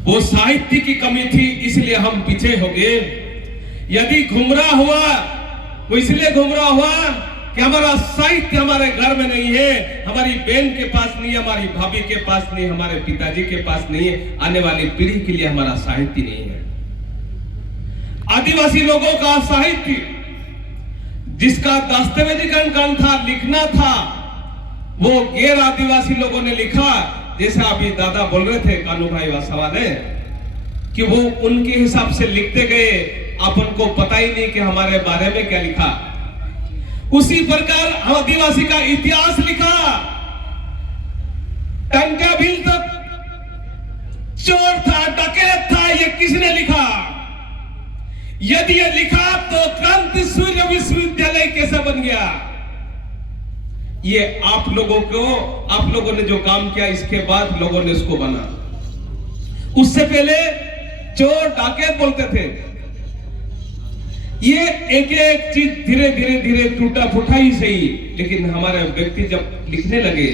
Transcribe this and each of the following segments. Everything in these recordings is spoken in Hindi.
वो साहित्य की कमी थी, इसलिए हम पीछे हो गए। यदि गुमराह हुआ वो इसलिए गुमराह हुआ कि हमारा साहित्य हमारे घर में नहीं है, हमारी बहन के पास नहीं है, हमारी भाभी के पास नहीं है, हमारे पिताजी के पास नहीं है, आने वाली पीढ़ी के लिए हमारा साहित्य नहीं है। आदिवासी लोगों का साहित्य जिसका दस्तावेजीकरण था, लिखना था, वो गैर आदिवासी लोगों ने लिखा। जैसे अभी दादा बोल रहे थे, कानू भाई वसावा ने, कि वो उनके हिसाब से लिखते गए, अपन को पता ही नहीं कि हमारे बारे में क्या लिखा। उसी प्रकार आदिवासी का इतिहास लिखा। टंका भील तक चोर था, डकैत था, ये किसने लिखा? यदि ये लिखा तो क्रांति सूर्य विश्वविद्यालय कैसे बन गया? ये आप लोगों ने जो काम किया, इसके बाद लोगों ने इसको बना। उससे पहले चोर डाकैत बोलते थे। ये एक एक चीज धीरे धीरे टूटा फूटा ही सही, लेकिन हमारे व्यक्ति जब लिखने लगे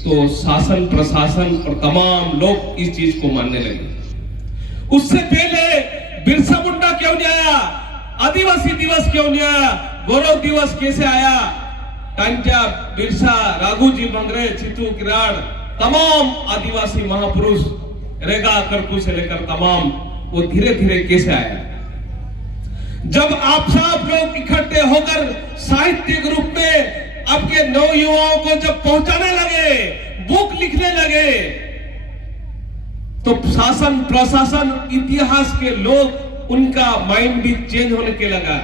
तो शासन प्रशासन और तमाम लोग इस चीज को मानने लगे। उससे पहले बिरसा मुंडा क्यों नहीं आया? आदिवासी दिवस क्यों नहीं आया? गौरव दिवस कैसे आया? टांचा, बिरसा, राघुजी मंगरे, चितू किराड़, तमाम आदिवासी महापुरुष, रेगा करकू से लेकर तमाम, वो धीरे धीरे कैसे आया? जब आप सब लोग इकट्ठे होकर साहित्यिक रूप में आपके नवयुवाओं को जब पहुंचाने लगे, बुक लिखने लगे, तो शासन प्रशासन इतिहास के लोग, उनका माइंड भी चेंज होने के लगा।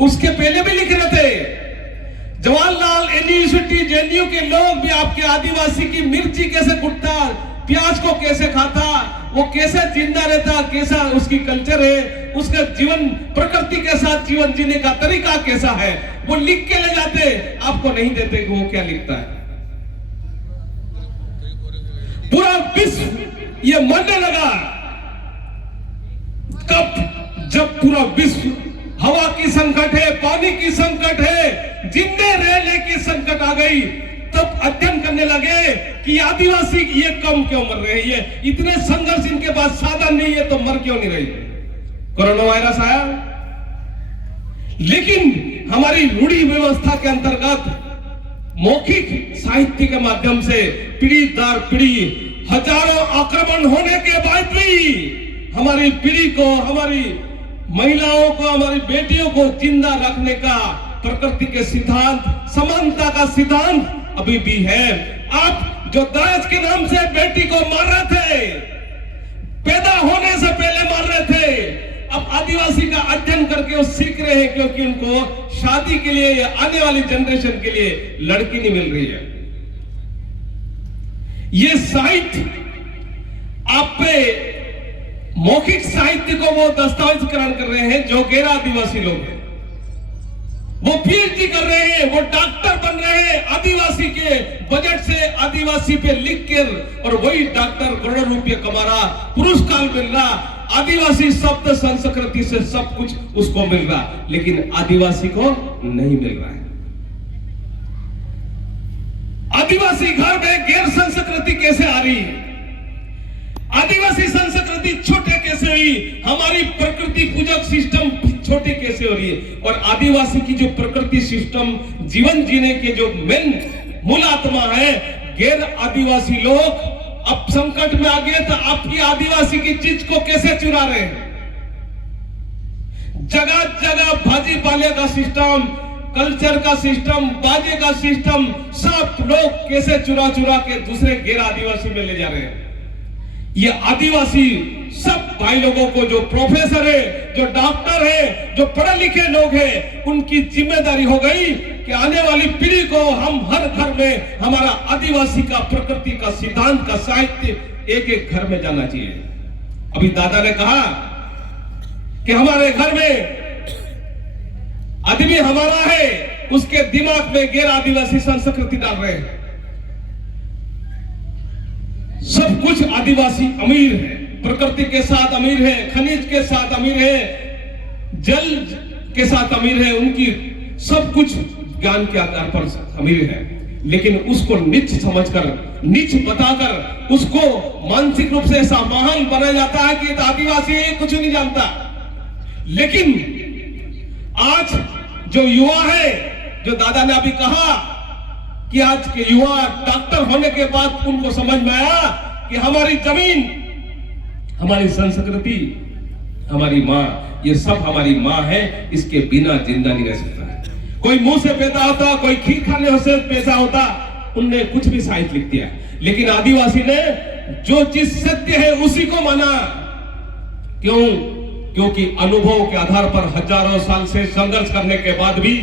उसके पहले भी लिख रहे थे। जवाहरलाल यूनिवर्सिटी जेएनयू के लोग भी आपके आदिवासी की मिर्ची कैसे कुटता, प्याज को कैसे खाता, वो कैसे जिंदा रहता, कैसा उसकी कल्चर है, उसका जीवन प्रकृति के साथ जीवन जीने का तरीका कैसा है, वो लिख के ले जाते। आपको नहीं देते कि वो क्या लिखता है। पूरा विश्व ये मानने लगा। कब? जब पूरा विश्व हवा की संकट है, पानी की संकट है, जिंदे रहने की संकट आ गई, तब अध्ययन करने लगे कि आदिवासी ये कम क्यों मर रहे हैं, इतने संघर्ष इनके पास साधन नहीं है तो मर क्यों नहीं रही। कोरोना वायरस आया, लेकिन हमारी रूढ़ी व्यवस्था के अंतर्गत मौखिक साहित्य के माध्यम से पीढ़ी दर पीढ़ी हजारों आक्रमण होने के बाद भी हमारी पीढ़ी को, हमारी महिलाओं को, हमारी बेटियों को जिंदा रखने का प्रकृति के सिद्धांत, समानता का सिद्धांत अभी भी है। आप जो दहेज के नाम से बेटी को मार रहे थे, पैदा होने से पहले मार रहे थे, अब आदिवासी का अध्ययन करके वो सीख रहे हैं, क्योंकि उनको शादी के लिए या आने वाली जनरेशन के लिए लड़की नहीं मिल रही है। ये साहित्य आप पे मौखिक साहित्य को वो दस्तावेजीकरण कर रहे हैं जो गैर आदिवासी लोग हैं। वो पीएचडी कर रहे हैं, वो डॉक्टर बन रहे हैं, आदिवासी के बजट से आदिवासी पे लिख कर, और वही डॉक्टर करोड़ों रुपये कमा रहा, पुरस्कार मिल रहा, आदिवासी शब्द संस्कृति से सब कुछ उसको मिल रहा, लेकिन आदिवासी को नहीं मिल रहा है। आदिवासी घर में गैर संस्कृति कैसे आ रही है? आदिवासी संस्कृति छोटे कैसे हुई? हमारी प्रकृति पूजक सिस्टम छोटे कैसे हो रही है? और आदिवासी की जो प्रकृति सिस्टम, जीवन जीने के जो मेन मूल आत्मा है, गैर आदिवासी लोग अब संकट में आ गए तो आपकी आदिवासी की चीज को कैसे चुरा रहे हैं? जगह जगह भाजी पाले का सिस्टम, कल्चर का सिस्टम, बाजे का सिस्टम, सब लोग कैसे चुरा चुरा के दूसरे गैर आदिवासी में ले जा रहे हैं। ये आदिवासी सब भाई लोगों को, जो प्रोफेसर है, जो डॉक्टर है, जो पढ़े लिखे लोग हैं, उनकी जिम्मेदारी हो गई कि आने वाली पीढ़ी को हम हर घर में हमारा आदिवासी का, प्रकृति का, सिद्धांत का साहित्य एक एक घर में जाना चाहिए। अभी दादा ने कहा कि हमारे घर में आदमी हमारा है, उसके दिमाग में गैर आदिवासी संस्कृति डाल रहे हैं। सब कुछ आदिवासी अमीर है, प्रकृति के साथ अमीर है, खनिज के साथ अमीर है, जल के साथ अमीर है, उनकी सब कुछ ज्ञान के आधार पर अमीर है। लेकिन उसको नीच समझकर, नीच बताकर उसको मानसिक रूप से ऐसा माहौल बनाया जाता है कि आदिवासी कुछ नहीं जानता। लेकिन आज जो युवा है, जो दादा ने अभी कहा कि आज के युवा डॉक्टर होने के बाद उनको समझ में आया कि हमारी जमीन, हमारी संस्कृति, हमारी मां, ये सब हमारी मां है, इसके बिना जिंदा नहीं रह सकता है। कोई मुंह से पैदा होता, कोई खीर खाने से पैदा होता, उनने कुछ भी साहित्य लिख दिया। लेकिन आदिवासी ने जो चीज सत्य है उसी को माना। क्यों? क्योंकि अनुभव के आधार पर हजारों साल से संघर्ष करने के बाद भी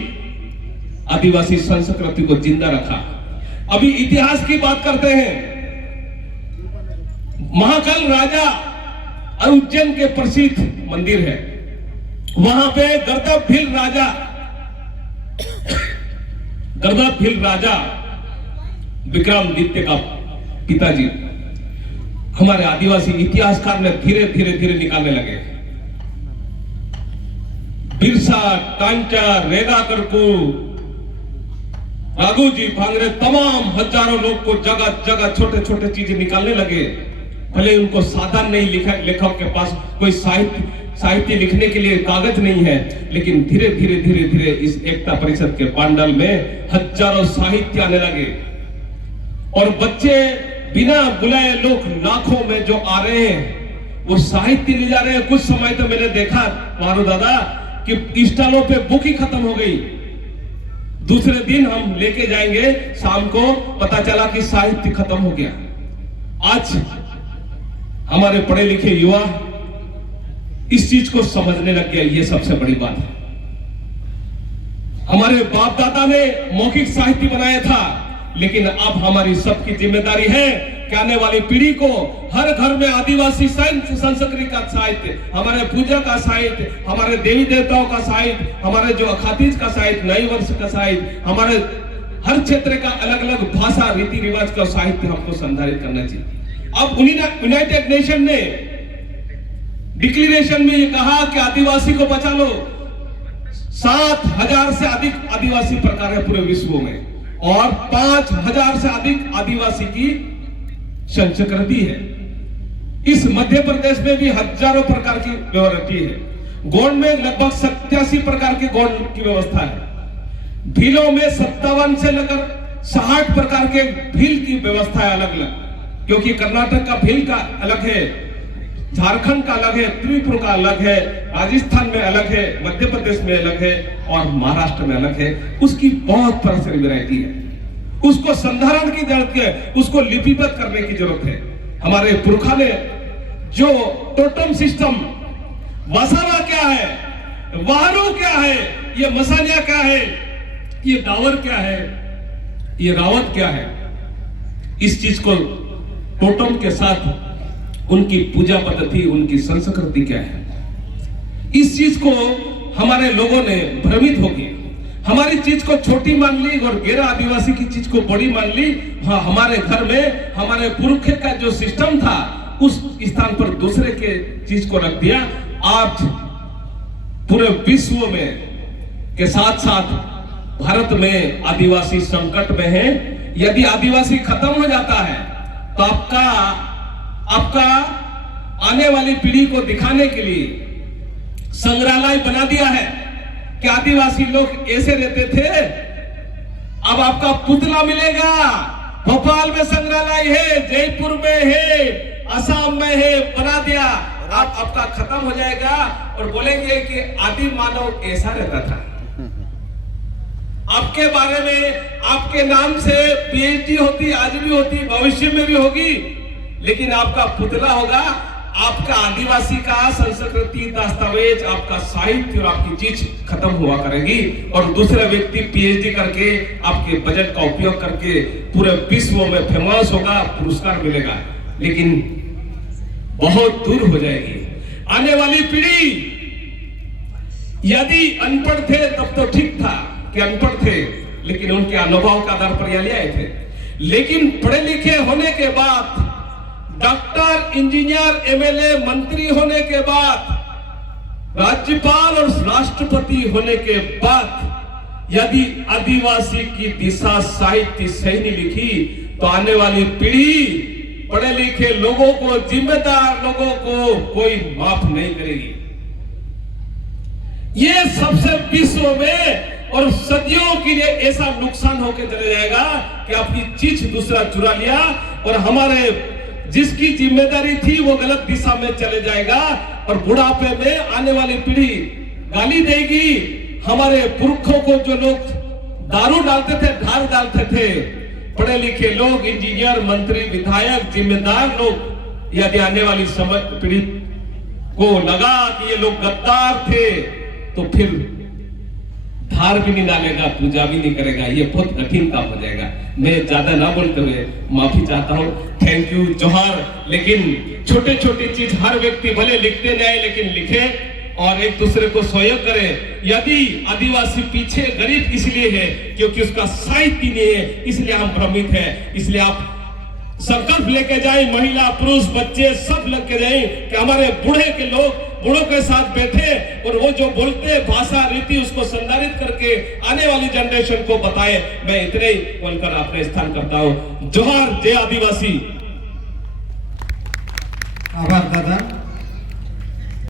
आदिवासी संस्कृति को जिंदा रखा। अभी इतिहास की बात करते हैं। महाकाल राजा उज्जैन के प्रसिद्ध मंदिर है, वहां पे गर्दभील राजा विक्रमादित्य का पिताजी हमारे आदिवासी इतिहासकार ने धीरे धीरे धीरे निकालने लगे। बिरसा, कांचा, रेगा करकू, राघुजी भांगरे, तमाम हजारों लोग को जगह जगह छोटे छोटे चीजें निकालने लगे। भले उनको साधन नहीं, लेखक के पास कोई साहित्य लिखने के लिए कागज नहीं है, लेकिन धीरे धीरे धीरे धीरे इस एकता परिषद के पांडल में हजारों साहित्य आने लगे। और बच्चे बिना बुलाए लोग लाखों में जो आ रहे हैं वो साहित्य ले जा रहे हैं। कुछ समय तो मैंने देखा मारो दादा कि स्टॉलों पे बुक ही खत्म हो गई। दूसरे दिन हम लेके जाएंगे, शाम को पता चला कि साहित्य खत्म हो गया। आज हमारे पढ़े लिखे युवा इस चीज को समझने लग गया, ये सबसे बड़ी बात है। हमारे बाप दादा ने मौखिक साहित्य बनाया था, लेकिन अब हमारी सबकी जिम्मेदारी है कि आने वाली पीढ़ी को हर घर में आदिवासी संस्कृति का साहित्य, हमारे पूजा का साहित्य, हमारे देवी देवताओं का साहित्य, हमारे जो अखातीज का साहित्य, नई वर्ष का साहित्य, हमारे हर क्षेत्र का अलग अलग भाषा, रीति रिवाज का साहित्य हमको संधारित करना चाहिए। अब यूनाइटेड नेशन ने डिक्लेरेशन में ये कहा कि आदिवासी को बचा लो। 7,000 से अधिक आदिवासी प्रकार है पूरे विश्व में, और 5,000 से अधिक आदिवासी की संस्कृति है। इस मध्य प्रदेश में भी हजारों प्रकार की वैरायटी है। गौड़ में लगभग 87 प्रकार के गौड़ की व्यवस्था है। भीलों में 57 से लेकर 60 प्रकार के भील की व्यवस्था है अलग अलग, क्योंकि कर्नाटक का भील का अलग है, झारखंड का अलग है, त्रिपुरा का अलग है, राजस्थान में अलग है, मध्य प्रदेश में अलग है और महाराष्ट्र में अलग है। उसकी बहुत तरह से वैरायटी है। उसको संधारण की जरूरत है, उसको लिपिबद्ध करने की जरूरत है। हमारे पुरखा ने जो टोटम सिस्टम, वसावा क्या है, वाहनु क्या है, ये मसानिया क्या है, ये दावर क्या है, ये रावत क्या है, इस चीज को टोटम के साथ उनकी पूजा पद्धति, उनकी संस्कृति क्या है, इस चीज को हमारे लोगों ने भ्रमित हो गए। हमारी चीज को छोटी मान ली और गैर आदिवासी की चीज को बड़ी मान ली। हाँ, हमारे घर में हमारे पुरख का जो सिस्टम था उस स्थान पर दूसरे के चीज को रख दिया। आज पूरे विश्व में के साथ साथ भारत में आदिवासी संकट में है। यदि आदिवासी खत्म हो जाता है तो आपका आने वाली पीढ़ी को दिखाने के लिए संग्रहालय बना दिया है कि आदिवासी लोग ऐसे रहते थे। अब आपका पुतला मिलेगा। भोपाल में संग्रहालय है, जयपुर में है, असम में है, बना दिया। आपका खत्म हो जाएगा और बोलेंगे कि आदि मानव ऐसा रहता था। आपके बारे में, आपके नाम से पीएचडी होती, आज भी होती, भविष्य में भी होगी, लेकिन आपका पुतला होगा। आपका आदिवासी का संस्कृति, दस्तावेज, आपका साहित्य और आपकी चीज खत्म हुआ करेगी और दूसरा व्यक्ति पीएचडी करके आपके बजट का उपयोग करके पूरे विश्व में फेमस होगा, पुरस्कार मिलेगा, लेकिन बहुत दूर हो जाएगी। आने वाली पीढ़ी यदि अनपढ़ थे तब तो ठीक था कि अनपढ़ थे, लेकिन उनके अनुभव का आधार पर यह ले आए थे। लेकिन पढ़े लिखे होने के बाद, डॉक्टर, इंजीनियर, एमएलए, मंत्री होने के बाद, राज्यपाल और राष्ट्रपति होने के बाद यदि आदिवासी की दिशा साहित्य सही नहीं लिखी तो आने वाली पीढ़ी पढ़े लिखे लोगों को, जिम्मेदार लोगों को कोई माफ नहीं करेगी। ये सबसे विश्व में और सदियों के लिए ऐसा नुकसान होकर चले जाएगा कि अपनी चीज दूसरा चुरा लिया और हमारे जिसकी जिम्मेदारी थी वो गलत दिशा में चले जाएगा और बुढ़ापे में आने वाली पीढ़ी गाली देगी। हमारे पुरखों को जो लोग दारू डालते थे, ढाल डालते थे, पढ़े लिखे लोग, इंजीनियर, मंत्री, विधायक, जिम्मेदार लोग, यदि आने वाली पीढ़ी को लगा कि ये लोग गद्दार थे तो फिर धार भी नहीं डालेगा, पूजा भी नहीं करेगा। ये बहुत कठिन काम हो जाएगा। मैं ज्यादा ना बोलते हुए माफी चाहता हूं। थैंक यू, जोहार। लेकिन छोटे छोटे चीज हर व्यक्ति भले लिखते जाए लेकिन लिखे और एक दूसरे को सहयोग करे। यदि आदिवासी पीछे गरीब इसलिए है क्योंकि उसका साहित्य नहीं है, इसलिए हम भ्रमित है। इसलिए आप संकल्प लेके जाए, महिला, पुरुष, बच्चे सब लेके जाए कि हमारे बूढ़े के लोग बूढ़ों के साथ बैठे और वो जो बोलते भाषा, रीति, उसको संधारित करके आने वाली जनरेशन को बताए। मैं इतने ही बोलकर अपने स्थान करता हूं। जोहार, जय आदिवासी। आभार दादा।